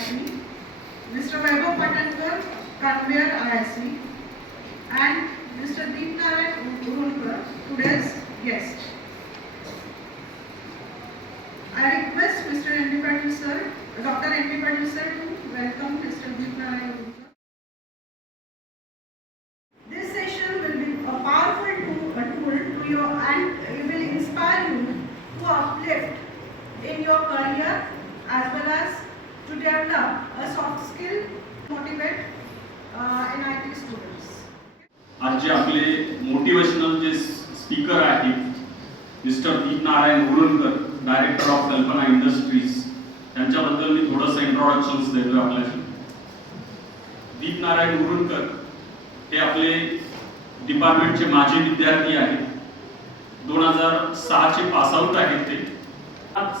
IIC, Mr. Vaibhav Patankar, Conveyor IIC, and Mr. Deepnarayan Urulkar, today's guest. I request Mr. N.D. Patil sir, Dr. N.D. Patil sir to welcome Mr. Deepnarayan Urulkar. This session will be a powerful tool to you and it will inspire you to uplift in your career as well as to develop a soft skill, motivate NIT students. आज जे आपले motivational जे speaker आहेत mister Deepnarayan उरणकर, director of कल्पना industries, त्यांच्याबद्दल मी थोडंसं इंट्रोडक्शन्स देतोय आपल्याला. दीपनारायण उरणकर हे आपले डिपार्टमेंटचे माजी विद्यार्थी आहेत. 2006 चे पास आउट आहेत. ते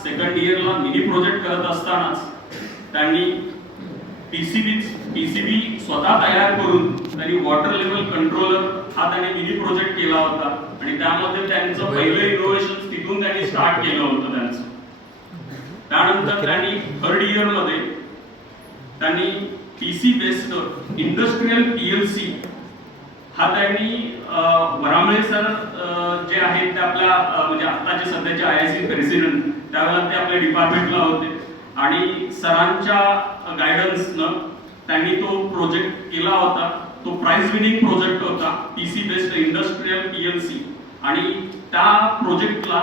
सेकंड इयरला मिनी प्रोजेक्ट करत असतानाच त्यांनी पीसीबी स्वतः तयार करून त्यांनी वॉटर लेवल कंट्रोलर हा त्यांनी मिनी प्रोजेक्ट केला होता आणि त्यामध्ये त्यांचं पहिलं इनोव्हेशन तिथून त्यांनी स्टार्ट केलं होतं त्यांचं. त्यानंतर त्यांनी थर्ड इयर मध्ये त्यांनी पीसी बेस्ड इंडस्ट्रियल पीएलसी हा त्यांनी वरामळे सर जे आहेत ते आपल्या म्हणजे आताचे सध्याचे आयआयसी प्रेसिडेंट त्यावेळेला ते आपल्या डिपार्टमेंटला होते आणि सरांच्या गायडन्सनं त्यांनी तो प्रोजेक्ट केला होता. तो प्राइज विनिंग प्रोजेक्ट होता पीसी बेस्ड इंडस्ट्रियल पीएलसी आणि त्या प्रोजेक्टला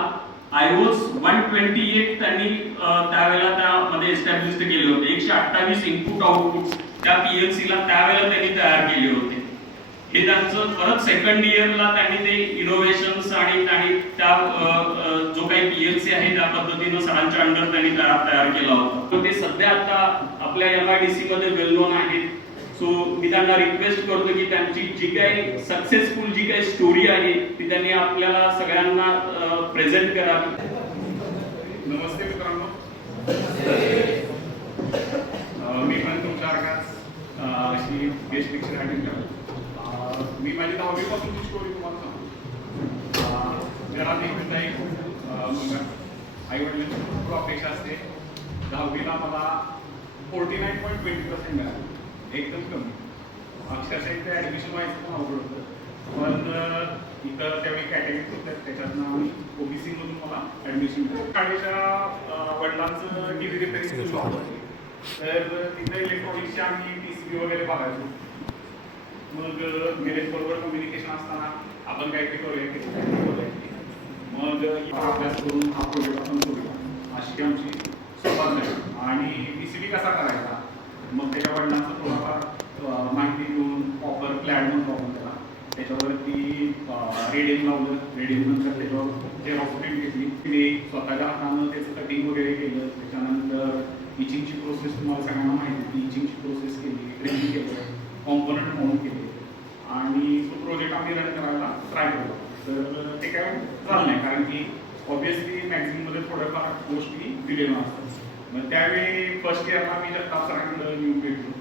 आयओएस 128 त्यांनी त्यावेळेला त्यामध्ये एस्टॅब्लिश केले होते. 128 इनपुट आउटपुट त्या पीएलसी ला त्यावेळेला त्यांनी तयार केले होते. हे त्यांचं परत सेकंड इयरला त्यांनी ते इनोव्हेशन्स आणि त्या जो काही पीएलसी आहे त्या पद्धतीनं सरांच्या अंडर त्यांनी तयार केला होता. ते सध्या आता आपल्या एमआयडीसी मध्ये वेल नोन आहेत. सो मी त्यांना रिक्वेस्ट करतो की त्यांची जी काही सक्सेसफुल जी काही स्टोरी आहे ती त्यांनी आपल्याला सगळ्यांना प्रेझेंट करावी. नमस्ते मित्रांनो, मी पण तुमच्यासारखाच अशी गेस्ट लेक्चर अटेंड करतो. मी माझी 10वी पासूनची स्टोरी तुम्हाला सांगतो. जरा देखील एक मुलगा आई वडिलांची खूप अपेक्षा असते. 10वीला मला 49.20% मिळाले, एकदम कमी. अक्षरशः इथे ॲडमिशन व्हायचं पण अवघड होतं. पण इथं त्यावेळी कॅटेगरीज होत्या, त्याच्यातनं आम्ही ओबीसी मधून मला ॲडमिशन मिळालं. शाळेच्या वडिलांचं डिग्री रिपेअरिंग स्कूल होतं, तर तिथं इलेक्ट्रॉनिक्सचे आम्ही PCB वगैरे बघायचो. मग मेरेज बरोबर कम्युनिकेशन असताना आपण काहीतरी करूया. मग अभ्यास करून हा प्रोजेक्ट आपण करूया अशी आमची सुरुवात झाली. आणि PCB कसा करायचा, मग त्याच्या वडिलांचं थोडाफार माहिती घेऊन प्रॉपर प्लॅन म्हणतो आपण त्याला, त्याच्यावरती रेडियम लावलं. रेडियम नंतर त्याच्यावर जे प्रिंट घेतली, तिने स्वतःच्या हातानं त्याचं कटिंग वगैरे केलं. त्याच्यानंतर इचिंगची प्रोसेस तुम्हाला सगळ्यांना माहिती होती. इचिंगची प्रोसेस केली, ट्रेनिंग केलं, कॉम्पोनंट माउंट केले आणि तो प्रोजेक्ट आम्ही रन करायला ट्राय केला. तर ते काय झालं नाही, कारण की ऑब्विसली मॅक्झिममध्ये थोड्याफार गोष्टी दिलेल्या असतात. मग त्यावेळी फर्स्ट इयरला मी जगताप सरांकडे येऊन भेटलो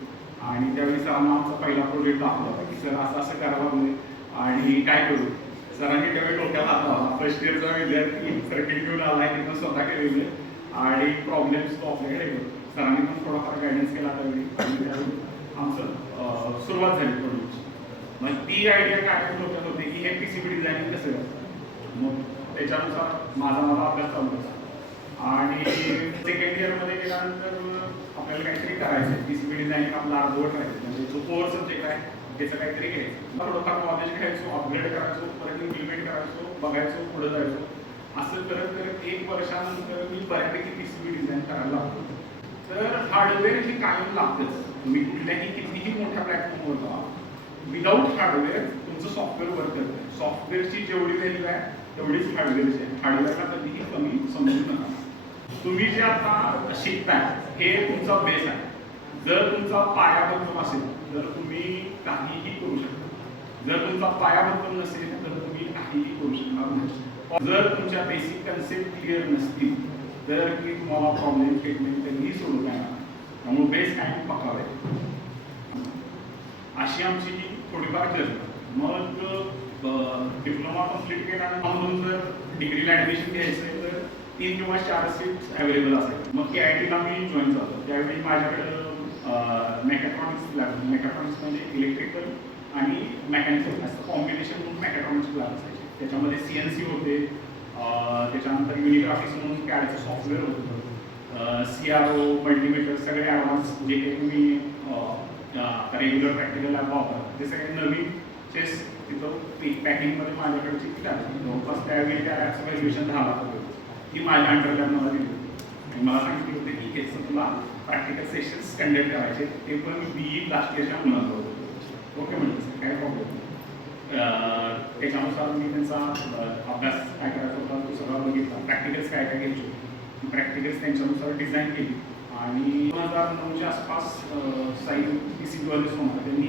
आणि त्यावेळी सरांना आमचा पहिला प्रोजेक्ट दाखवला होता की सर असं असं करावं लागले आणि काय करू. सरांनी त्यावेळी डोक्याला हात लावला. फर्स्ट इयरचा विद्यार्थी सर्किट घेऊन आला आहे, तिथं स्वतः केलेले आणि प्रॉब्लेम्स तो आपल्याकडे येतो. सरांनी पण थोडाफार गायडन्स केला त्यावेळी आणि त्यावेळी आमचं सुरुवात झाली प्रोजेक्टची. मग ती आयडिया काय डोक्यात होते की हे PCB डिझायनिंग कसं करायचं. मग त्याच्यानुसार माझा अभ्यास चालू होता आणि सेकंड इयरमध्ये गेल्यानंतर आपल्याला काहीतरी करायचं. PCB डिझायनिंग आपला अर्धवट राहायचं, म्हणजे जो कोर सब्जेक्ट आहे त्याचं काहीतरी घ्यायचं. थोडंफार नॉलेज घ्यायचो, अपग्रेड करायचो, परत इम्प्लिमेंट करायचो, बघायचो, पुढे जायचो. असं करत करत 1 वर्षानंतर मी बऱ्यापैकी PCB डिझाईन करायला लागतो. तर हार्डवेअर हे कायम लागतंच. तुम्ही कुठल्याही कितीही मोठ्या प्लॅटफॉर्मवर जा, विदाऊट हार्डवेअर तुमचं सॉफ्टवेअर वर्क करतं. सॉफ्टवेअरची जेवढी व्हॅल्यू आहे तेवढीच हार्डवेअरची आहे. हार्डवेअरला कधीही कमी समजू नका. तुम्ही जे आता शिकताय हे तुमचा बेस आहे. जर तुमचा पाया भक्कम असेल तर तुम्ही काहीही करू शकता. जर तुमचा पाया भक्कम नसेल तर तुम्ही काहीही करू शकणार नाही. जर तुमच्या बेसिक कन्सेप्ट क्लिअर नसतील तर मी तुम्हाला प्रॉब्लेम स्टेटमेंट कधीही सोडवता येणार. त्यामुळे बेस कायम पकावे अशी आमची थोडीफार जर्नी. मग डिप्लोमा कंप्लीट केल्यानंतर जर डिग्रीला ॲडमिशन घ्यायचं आहे तर 3 किंवा 4 सीट्स अवेलेबल असायचे. मग KIT ला मी जॉईन झालो. त्यावेळी माझ्याकडे मेकॅट्रॉनिक्स लॅब. मेकॅट्रॉनिक्स म्हणजे इलेक्ट्रिकल आणि मेकॅनिकल असं कॉम्बिनेशन म्हणून मेकॅट्रॉनिक्स लॅब असायचे. त्याच्यामध्ये CNC होते, त्याच्यानंतर युनिग्राफिक्स म्हणून कॅडचं सॉफ्टवेअर होतं, CRO, मल्टीमीटर, सगळे ॲडव्हान्स जे काही तुम्ही रेग्युलर प्रॅक्टिकल लॅब वापरतात ते सगळे नवीन चेस तिथं पॅकिंगमध्ये माझ्याकडची ती लॅब. जवळपास त्यावेळी त्या लॅबचं व्हॅल्युएशन 10 लाख रुपये ती माझ्या अंडरलॅब मला दिली होती आणि मला सांगितलं होतं की हेच तुला प्रॅक्टिकल सेशन्स कंडक्ट करायचे, ते पण BE लास्ट इयरच्या मुलांना होतं. ओके म्हणजे काय प्रॉब्लेम. त्याच्यानुसार मी त्यांचा अभ्यास काय करायचा होता तो सगळा बघितला, प्रॅक्टिकल्स काय काय घ्यायचे, प्रॅक्टिकल्स त्यांच्यानुसार डिझाईन केली आणि 2009च्या आसपास साई PCB वाले सोमवार त्यांनी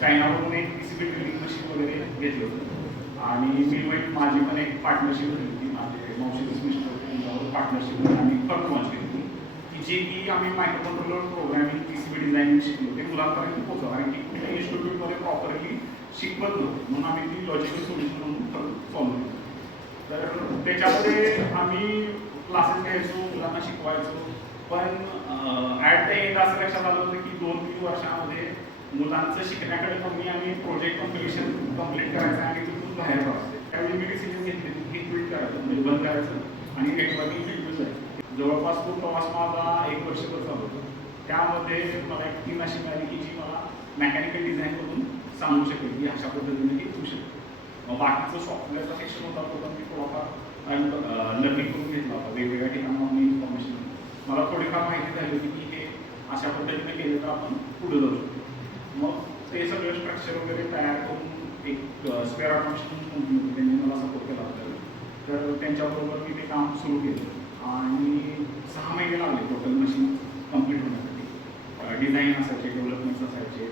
चायनावरून एक PCB ड्रिलिंग मशीन वगैरे घेतलं होतं आणि मी माझी पण एक पार्टनरशिप होती होती माझे मावशीचे मिस्टर होते त्यांच्यावर पार्टनरशिप आम्ही फर्म लॉन्च केली होती की जे की आम्ही मायक्रोकंट्रोलर प्रोग्रामिंग PCB डिझाईनिंग शिकलो ते मुलांपर्यंत पोहोचवलं, कारण की कुठल्या इन्स्टिट्यूटमध्ये प्रॉपरली शिकवत नव्हतं म्हणून आम्ही ती लॉजिकल सोल्युशन म्हणून सॉल्व्ह केली. तर त्याच्यामध्ये आम्ही क्लासेस घ्यायचो, मुलांना शिकवायचो, पण ॲट द एंड असं लक्षात आलं होतं की 2-3 वर्षामध्ये मुलांचं शिकण्याकडे कमी आणि प्रोजेक्ट कम्प्लिशन कम्प्लीट करायचं आणि तिथून बाहेर पडायचं. त्यावेळी मी डिसिजन घेतले की क्विट करायचं, म्हणजे बंद करायचं आणि नेटवर्किंग फील्डमध्ये जायचं. जवळपास तो प्रवास माझा 1 वर्षभर चालू होता. त्यामध्ये मला एक टीम अशी मिळाली की जी मला मेकॅनिकल डिझाईनमधून सांगू शकेल की अशा पद्धतीने हे होऊ शकतं. मग बाकीचं सॉफ्टवेअरचा सेक्शन होता तो पण मी थोडाफार लर्निंग करून घेतला होता, वेगवेगळ्या ठिकाणाहून इन्फॉर्मेशन. मला थोडीफार माहिती झाली होती की हे अशा पद्धतीने केलं तर आपण पुढे जाऊ शकतो. मग ते सगळं स्ट्रक्चर वगैरे तयार करून एक स्क्वेअर ऑटोमेशन कंपनी होती, त्यांनी मला सपोर्ट केला होता. तर त्यांच्याबरोबर मी ते काम सुरू केलं आणि 6 महिने लागले टोटल मशीन कंप्लीट होण्यासाठी. डिझाईन असायचे, डेव्हलपमेंट्स असायचे,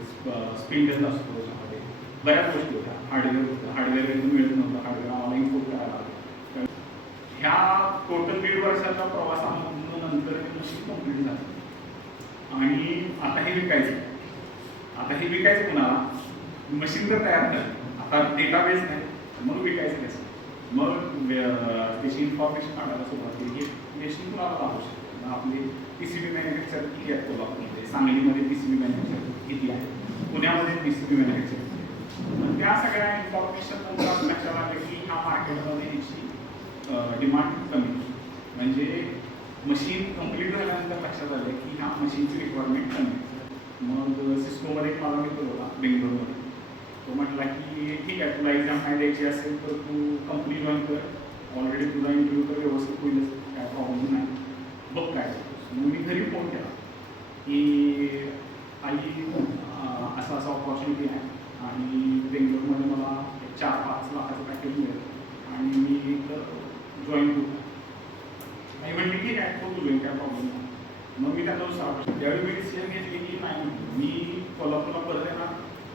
स्पिंडल असतो त्याच्यामध्ये, बऱ्याच गोष्टी होत्या. हार्डवेअर होतं, हार्डवेअर एकदम मिळत नव्हतं, हार्डवेअर आम्हाला इम्पोर्ट करायला लागलं. ह्या टोटल 1.5 वर्षाच्या प्रवासानंतर हे मशीन कंप्लीट झालं आणि आता हे विकायचं. आता हे विकायचं कुणाला, मशीन तर तयार झाली, आता डेटाबेस नाही, मग विकायचं कसं. मग त्याची इन्फॉर्मेशन काढायला सुरुवात केली की मशीन कुणाला लागू शकते. आपली PCB मॅन्युफॅक्चर किती आहेत कोल्हापूरमध्ये, सांगलीमध्ये PCB मॅन्युफॅक्चर किती आहे, पुण्यामध्ये PCB मॅन्युफॅक्चर किती आहे. पण त्या सगळ्या इन्फॉर्मेशन नंतर असं लक्षात आलं की ह्या मार्केटमध्ये ह्याची डिमांड कमी, म्हणजे मशीन कंप्लीट झाल्यानंतर लक्षात आलं की ह्या मशीनची रिक्वायरमेंट कमी. मग सिस्कोमध्ये एक माझा मित्र होता बेंगलोरमध्ये, तो म्हटला की ठीक आहे तुला एक्झाम काय द्यायची असेल तर तू कंपनी जॉईन कर, ऑलरेडी तुझा इंटरव्ह्यू तर व्यवस्थित होईलच, काय प्रॉब्लेम नाही, बघ काय. मग मी घरी फोन केला की आई असं असं ऑपॉर्च्युनिटी आहे आणि बेंगलोरमध्ये मला 4-5 लाखाचं पॅकेज मिळेल आणि मी जॉईन करू. आई म्हणली ठीक आहे तो तू जॉईन, काय प्रॉब्लेम नाही. मग मी त्यांना सांगितलं. त्यावेळी मी डिसिजन घेतली की नाही मी कोल्हापूरला परत येणार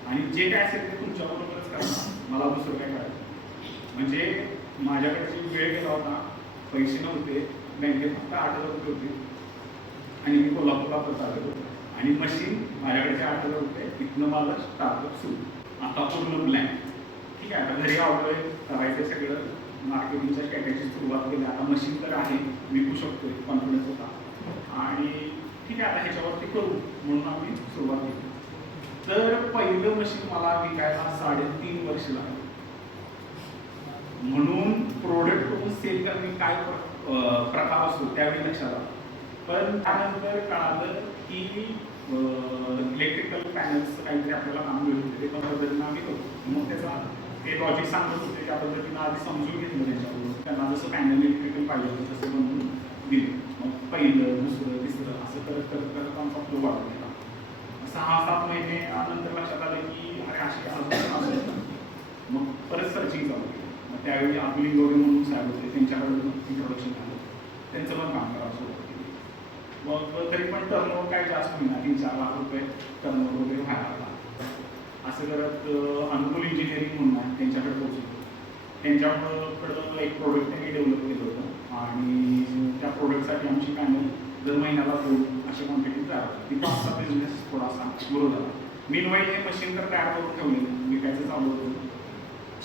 आणि जे काय असेल ते तुमच्याबरोबरच करणार, मला दुसरं काय करायचं. म्हणजे माझ्याकडची वेळ गेला होता, पैसे नव्हते, बँकेत फक्त 8,000 रुपये होते आणि मी कोल्हापूरला परत आलो होतो आणि मशीन माझ्याकडचे 8,000 रुपये, तिथनं माझं स्टार्टअप सुरू. आता पूर्ण प्लॅन ठीक आहे. आता घरी आवडलं करायचं सगळं, मार्केटिंगच्या स्ट्रॅटेजी सुरुवात केली. आता मशीन तर आहे, विकू शकतोय, कॉन्फिडन्स होता आणि ठीक आहे आता ह्याच्यावरती करू म्हणून आम्ही सुरुवात केली. तर पहिलं मशीन मला विकायला 3.5 वर्ष लागली. म्हणून प्रोडक्ट करून सेल करणे काय प्रकार असतो त्यावेळी लक्षात आलं. पण त्यानंतर कळालं की इलेक्ट्रिकल पॅनल्स काहीतरी आपल्याला काम मिळत होते, ते त्या पद्धतीनं आम्ही करतो. मग त्याचा ते लॉजिक सांगत होते, त्या पद्धतीनं आधी समजून घेतलं त्यांच्याकडून, त्यांना जसं पॅनल इलेक्ट्रिकल पाहिजे होतं तसं बनवून दिलं. मग पहिलं, दुसरं, तिसरं असं करत करत करत आमचा फ्लो वाढत गेला. 6-7 महिने नंतर लक्षात आलं की अरे अशी असं. मग परत सर्चिंग चालू केली. मग त्यावेळी आपली गौरी म्हणून साहेब होते, त्यांच्याकडून इंट्रोडक्शन झालं, त्यांचं पण काम करायला सुरुवात केली. मग तरी पण टर्नओव्हर काय जास्त होईना, 3-4 लाख रुपये टर्नओव्हर वगैरे व्हायला लागला. असं करत अनुकूल इंजिनिअरिंग म्हणून आहे त्यांच्याकडे पोहोचलो. त्यांच्याकडं एक प्रोडक्ट त्यांनी डेव्हलप केलं होतं आणि त्या प्रोडक्टसाठी आमची पॅनल दर महिन्याला 2 अशा क्वांटिटी तयार होतात. ती आमचा बिझनेस थोडासा ग्रो झाला. मीनवाईल हे मशीन तर तयार करून ठेवलेलं, विकायचं चालू होतं.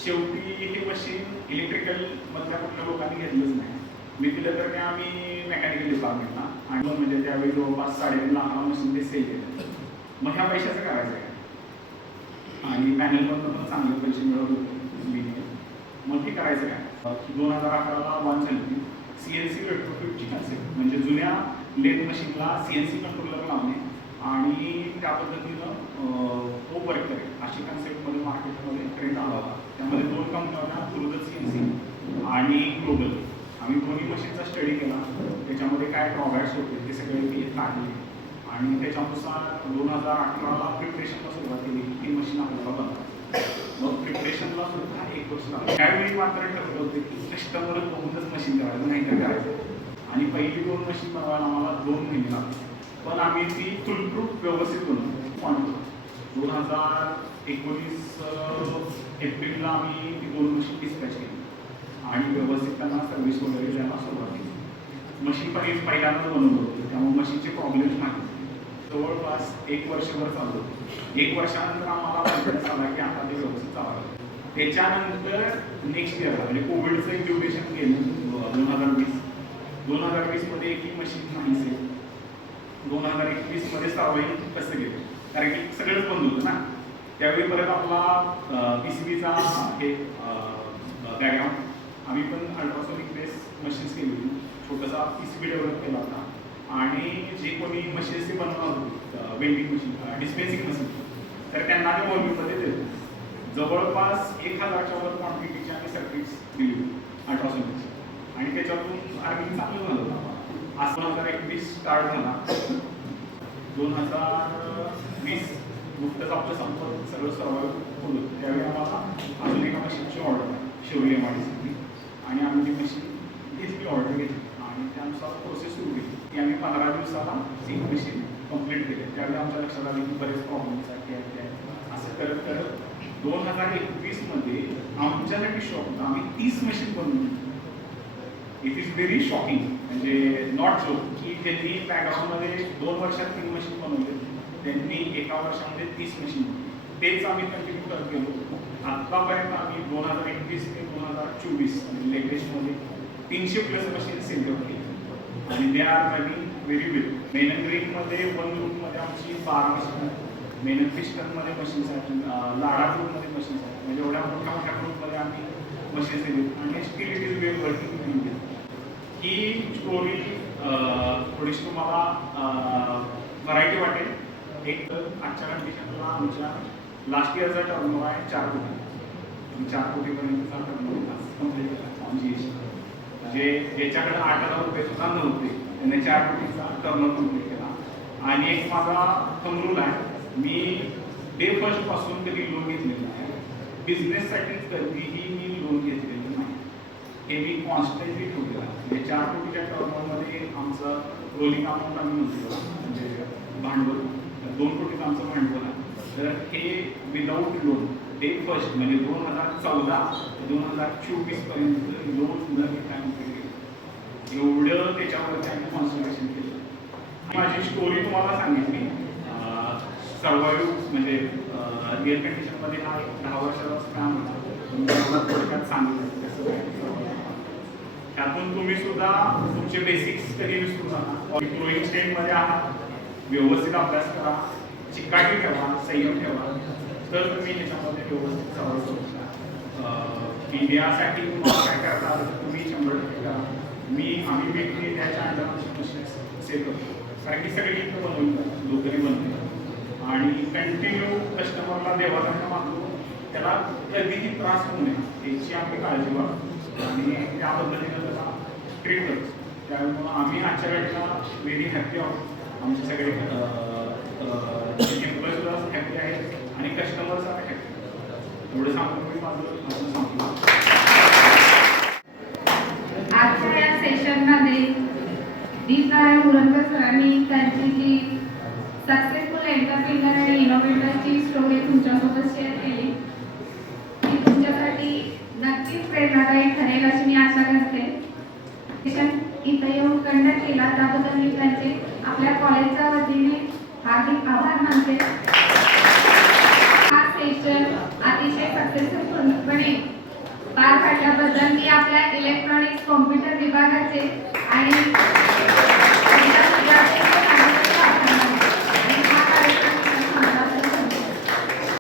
शेवटी हे मशीन इलेक्ट्रिकल मधल्या कुठल्या लोकांनी घेतलंच नाही. मी दिलं तर ते आम्ही मेकॅनिकल डिपार्टमेंटला आणि म्हणजे त्यावेळी जवळपास 3.5 लाखाला मशीन ते सेल केलं. मग ह्या पैशाचं करायचं काय? आणि पॅनलमधनं पण चांगले पैसे मिळवत होते. मग हे करायचं काय? 2011ला लॉन्च झाली CNC रेट्रोफिटची कन्सेप्ट, म्हणजे जुन्या लेथ मशीनला CNC कंट्रोलर लावणे आणि त्या पद्धतीनं तो वर्क करेल अशी कन्सेप्टमध्ये मार्केटमध्ये ट्रेंड आला होता. त्यामध्ये 2 कंपन्या, तुरुदत CNC आणि ग्लोबल. आम्ही दोन्ही मशीनचा स्टडी केला, त्याच्यामध्ये काय ड्रॉबॅक्स होते ते सगळे काढले आणि त्याच्यानुसार 2018ला प्रिपरेशनला सुरुवात केली. ती मशीन आपल्याला बनवायची. मग प्रिपरेशनला सुद्धा 1 वर्ष लागलं. त्यावेळी मात्र ठरवलं होतं की कस्टमर बघूनच मशीन करायचं, नाही तर करायचं. आणि पहिली 2 मशीन बनवायला आम्हाला 2 महिने लागले. पण आम्ही ती फुलप्रूफ व्यवस्थित बनवली. 2019 एप्रिलला आम्ही ती 2 मशीन डिस्पॅच केली आणि व्यवस्थित त्यांना सर्व्हिस वगैरे द्यायला सुरुवात केली. मशीन पहिल्यांदाच बनवलं होतं, त्यामुळे मशीनचे प्रॉब्लेम्स नाही. जवळपास 1 वर्षभर चालू होतं. 1 वर्षानंतर आम्हाला कॉन्फिडन्स आला की आता ते व्यवस्थित चालवलं. त्याच्यानंतर नेक्स्ट इयरला म्हणजे कोविडचं एक ड्युरेशन गेलं 2020. 2020मध्ये एकही मशीन नाहीच आहे. 2021मध्ये सर्वाईन कसं गेलं, कारण की सगळंच बंद होतं ना. त्यावेळी परत आपला PCBचा हे बॅकग्राऊंड आम्ही पण अल्ट्रासोनिक बेस मशीन्स केली. छोटासा PCB डेव्हलप केला होता आणि जे कोणी मशीन्स ते बनवणार होते वेल्डिंग मशीन, डिस्पेन्सिंग मशीन, तर त्यांना ते व्हॉल्यूममध्ये देतो. जवळपास 1000च्या वर क्वांटिटीचे आम्ही सर्किट्स दिली अल्ट्रासोनिकची आणि त्याच्यातून आर्मिंग चांगलं झालं होतं. आज 2021 स्टार्ट झाला. 2020 नुकतंच आपलं संपर्क सगळं सर्वाइव्ह होतं. त्यावेळी आम्हाला अजून एका मशीनची ऑर्डर आहे शिवली MIDCसाठी आणि आम्ही ती मशीन घेतली, ऑर्डर घेतली आणि त्यानुसार प्रोसेस सुरू केली की आम्ही 15 दिवसाला एक मशीन कंप्लीट केली. त्यावेळी आमच्या लक्षात आले की बरेच प्रॉब्लेम्स आहेत. असं करत करत 2021मध्ये आमच्यासाठी शॉक होता. आम्ही 30 मशीन बनवली. इट इज व्हेरी शॉकिंग, म्हणजे नॉट जोक की त्यांनी बॅकग्राऊंडमध्ये 2 वर्षात 3 मशीन बनवले, त्यांनी 1 वर्षामध्ये 30 मशीन बनवली. तेच आम्ही कंटिन्यू करत गेलो. आत्तापर्यंत आम्ही 2021 ते 2024 लेटेस्टमध्ये 300+ मशीन सेल केली आणि दे आर रनिंग व्हेरी वेल. मेनन ग्रीनमध्ये 1 ग्रुपमध्ये आमची 12 मशीन आहेत. मेनन पिस्टनमध्ये मशीन्स आहेत, लाडा ग्रुपमध्ये मशीन्स आहेत. म्हणजे एवढ्या मोठ्या मोठ्या ग्रुपमध्ये आम्ही मशीन्स दिली आणि still it is well working. He story थोडीशी तुम्हाला व्हरायटी वाटेल. एक तर आजच्या कंडिशनला आमच्या लास्ट इयरचा टर्नओव्हर आहे 4 कोटी. 4 कोटीपर्यंतचा टर्नओव्हर कंप्लीट केला ऑन GST. म्हणजे ज्याच्याकडे 8,000 रुपये सुद्धा नव्हते त्याने 4 कोटीचा टर्नओव्हर कंप्लीट केला. आणि एक माझा थंब आहे, मी डे फर्स्टपासून कधी लोन घेतलेलं नाही. बिझनेससाठी कधीही मी लोन घेतलेलं नाही. हे मी कॉन्स्टंटली ठेवलेलं आहे. म्हणजे 4 कोटीच्या टर्नओव्हरमध्ये आमचं रोलिंग अमाऊंट आम्ही म्हणतो म्हणजे भांडवल 2 कोटीचं आमचं भांडवल आहे. तर हे विदाऊट लोन डे फर्स्ट म्हणजे 2014 ते 2024 पर्यंत लोन सुद्धा मी काय केलं, एवढं त्याच्यावरती आम्ही कॉन्सन्ट्रेशन केलं. माझी स्टोरी तुम्हाला सांगितली. सर्वाइव्ह म्हणजे रिअल कंडिशनमध्ये हा 10 वर्षाचा स्पॅन होता. थोडक्यात सांगितलं कसं काय. त्यातून तुम्ही सुद्धा तुमचे बेसिक्स कधी विसरू नका. ग्रोईंग स्टेजमध्ये आहात, व्यवस्थित अभ्यास करा, चिकाटी ठेवा, संयम ठेवा, तर तुम्ही ह्याच्यामध्ये व्यवस्थित सर्वाइव्ह करू शकता. इंडियासाठी तुम्हाला काय करता आलं तर तुम्ही 100% करा. आम्ही वेगळी त्याच्या अंडर मशीन्स सेल करतो, कारण की सगळी इथं बनवून लोकरी बनवली आणि कंटिन्यू कस्टमरला देवाला मागतो, त्याला कधीही त्रास होऊ नये याची आम्ही काळजी वाटतो आणि त्या पद्धतीनं त्याला ट्रीट करतो. त्यामुळे आम्ही आजच्या वेळेला व्हेरी हॅपी आहोत. आमचे सगळे एम्प्लॉई सुद्धा हॅपी आहेत आणि कस्टमर सुद्धा हॅपी. एवढं सांगून मी माझं सांगतो. आजच्या या सेशनमध्ये दीप नारायण मुरंकर सरांनी त्यांची जी सक्सेसफुल एंटरप्रेन्युअर आणि इनोव्हेटरची स्टोरी तुमच्यासोबत शेअर केली, ती तुमच्यासाठी नक्कीच प्रेरणादायी ठरेल अशी मी आशा करते. सेशन इथं येऊन कंडक्ट केला त्याबद्दल मी त्यांचे आपल्या कॉलेजच्या वतीने हार्दिक आभार मानते. हा सेशन अतिशय सक्सेसफुलपणे पार पाडल्याबद्दल मी आपल्या इलेक्ट्रॉनिक्स कॉम्प्युटर विभागाचे आणि